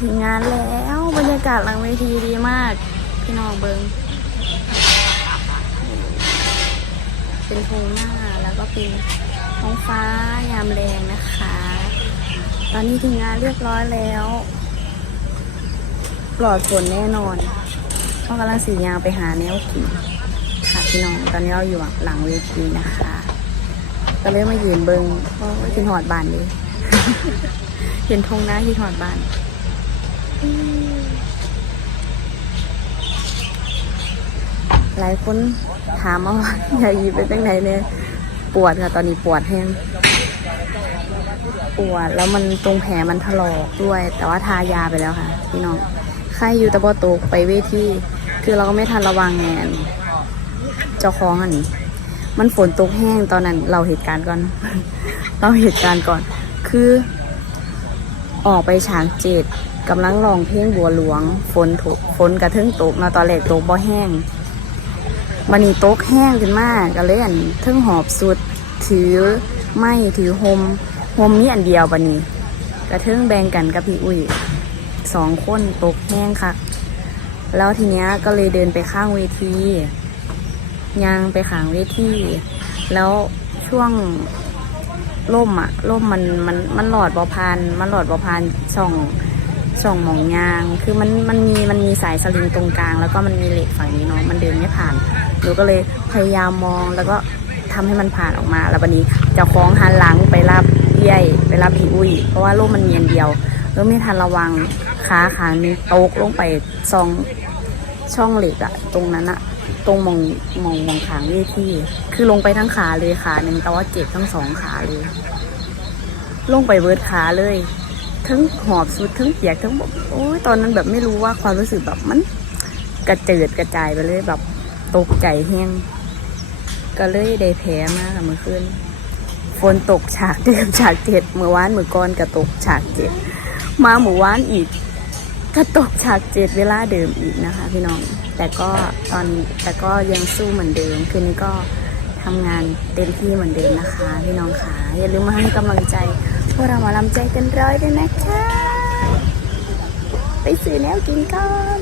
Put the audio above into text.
ถึงงานแล้วบรรยากาศหลังเวทีดีมาก พี่น้องเบิงเป็นทงหน้าแล้วก็เป็นท้องฟ้ายามแรงนะคะ ตอนนี้ถึงงานเรียบร้อยแล้ว ปลอดฝนแน่นอนก็กำลังสียางไปหาแนวกินค่ะพี่น้องตอนนี้เราอยู่หลังเวทีนะคะก็เลยมายืนเบิงเพราะว่าคิดหอดบานเลยเห็นธงนะคิดหอดบาน หลายคนถามมาว่ายายีเป็นจังไหนเนี่ยปวดค่ะ ตอนนี้ปวดแห้งปวดแล้วมันตรงแผลมันถลอกด้วย แต่ว่าทายาไปแล้วค่ะ พี่น้องไข้อยู่ตะบอตกไปเวทีคือเราก็ไม่ทันระวังไงเจ้าของอันนี้มันฝนตกแห้งตอนนั้น เราเหตุการณ์ก่อน เราเหตุการณ์ก่อน คือ ออกไปฉางเจ็ดกำลังร้องเพลงบัวหลวง ฝนถฝนกระเทึงตกมาตอนแรกตกบ่แห้ง มันนี่โต๊ะแห้งขึ้นมากก็เลยอันเทิงหอบสุดถือไม้ถือโฮมโฮมมีอันเดียวบันนี้กระเทิงแบ่งกันกับพี่อุ้ยสองคนต๊ะแห้งค่ะ แล้วทีเนี้ยก็เลยเดินไปข้างเวทียางไปขางเวทีแล้วช่วงล่มอะล่มมันมันมันหลอดบอพานมันหลอดบอพานช่อง ช่องหมองยาง คือมันมันมีมันมีสายสลิงตรงกลาง แล้วก็มันมีเหล็กฝั่งนี้เนาะมันเดินไม่ผ่านหนูก็เลยพยายามมองแล้วก็ทำให้มันผ่านออกมา แล้ววันนี้จะคล้องหันหลังไปรับเย่ยไปรับพี่อุ้ย เพราะว่าร่มมันเมียนเดียว แล้วไม่ทันระวังขาขางนึงตกลงไปซองช่องเหล็กอะตรงนั้นอะตรงมองมองมองขางเวทีคือลงไปทั้งขาเลยขาหนึ่งแต่ว่าเจ็บทั้งสองขาเลย ลงไปเวิร์ดขาเลย ทั้งหอบสุดทั้งเปียกทั้งแบบโอ้ยตอนนั้นแบบไม่รู้ว่าความรู้สึกแบบมัน กระเจิดกระจายไปเลยแบบตกใจแห้งก็เลยได้แผลมากเมื่อคืนฝนตกฉากเดิมฉากเจ็ดเมื่อวานเมื่อก่อนก็ตกฉากเจ็ดมาหมู่วานอีกก็ตกฉากเจ็ดเวลาเดิมอีกนะคะ พี่น้อง แต่ก็ตอนแต่ก็ยังสู้เหมือนเดิมคืนนี้ก็ทำงานเต็มที่เหมือนเดิมนะคะ พี่น้องค่ะอย่าลืมมาให้กำลังใจ พวกเรามาลำใจกันร้อยด้วยนะคะ ไปซื้อแล้วกินก่อน